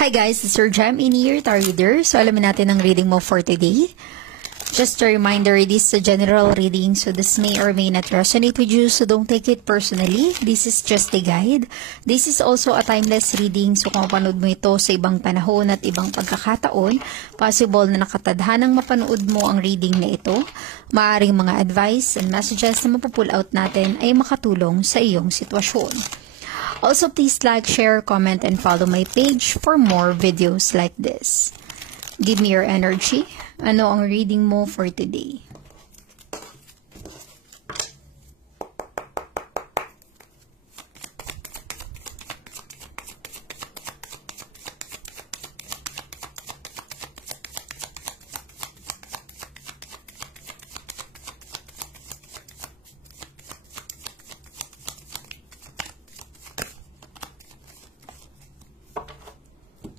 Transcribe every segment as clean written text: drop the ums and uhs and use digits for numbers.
Hi guys, it's Sir Jam in here, Tarot Reader. So alamin natin ang reading mo for today. Just a reminder, this is a general reading, so this may or may not resonate with you, so don't take it personally. This is just a guide. This is also a timeless reading, so kung mapanood mo ito sa ibang panahon at ibang pagkakataon, possible na nakatadhanang mapanood mo ang reading na ito. Maaaring mga advice and messages na mapupull out natin ay makatulong sa iyong sitwasyon. Also, please like, share, comment, and follow my page for more videos like this. Give me your energy. Ano ang reading mo for today?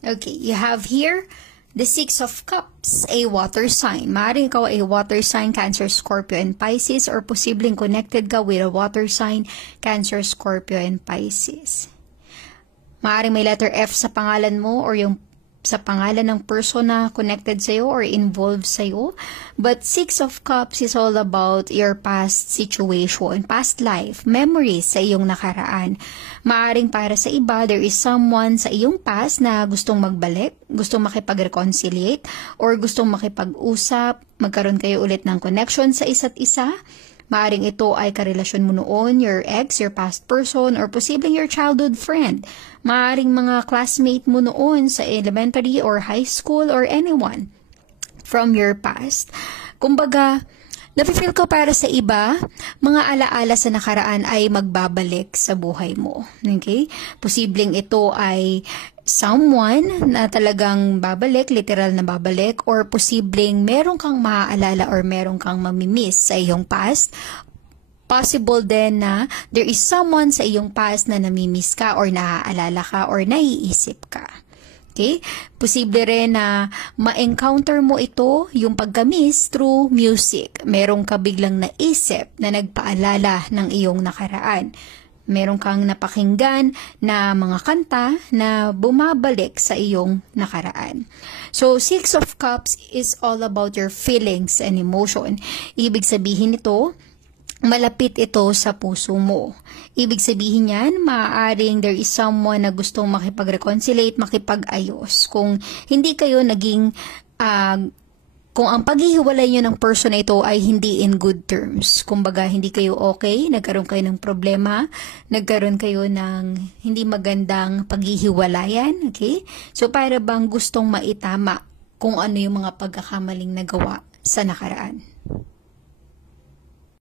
Okay, you have here the Six of Cups, a water sign. Maaaring ikaw ay water sign, Cancer, Scorpio, and Pisces, or posibleng connected ka with a water sign, Cancer, Scorpio, and Pisces. Maaaring may letter F sa pangalan mo or yung sa pangalan ng person na connected sa'yo or involved sa'yo. But Six of Cups is all about your past situation, past life, memories sa iyong nakaraan. Maaring para sa iba, there is someone sa iyong past na gustong magbalik, gustong makipag-reconciliate, or gustong makipag-usap, magkaroon kayo ulit ng connection sa isa't isa. Maaring ito ay karelasyon mo noon, your ex, your past person, or posibleng your childhood friend. Maaring mga classmate mo noon sa elementary or high school or anyone from your past. Kumbaga, napifeel ko para sa iba, mga alaala sa nakaraan ay magbabalik sa buhay mo. Okay? Posibleng ito ay someone na talagang babalik, literal na babalik, or posibleng meron kang maaalala or meron kang mamimiss sa iyong past. Possible din na there is someone sa iyong past na namimiss ka or naaalala ka or naiisip ka. Okay? Posible rin na ma-encounter mo ito, yung pagka-miss, through music. Meron ka biglang naisip na nagpaalala ng iyong nakaraan. Meron kang napakinggan na mga kanta na bumabalik sa iyong nakaraan. So, Six of Cups is all about your feelings and emotion. Ibig sabihin nito, malapit ito sa puso mo. Ibig sabihin yan, maaaring there is someone na gustong makipag-reconciliate, makipag-ayos. Kung hindi kayo naging, kung ang paghihiwalay nyo ng person na ito ay hindi in good terms. Kumbaga, hindi kayo okay, nagkaroon kayo ng problema, nagkaroon kayo ng hindi magandang paghihiwalayan, okay? So, para bang gustong maitama kung ano yung mga pagkakamaling nagawa sa nakaraan.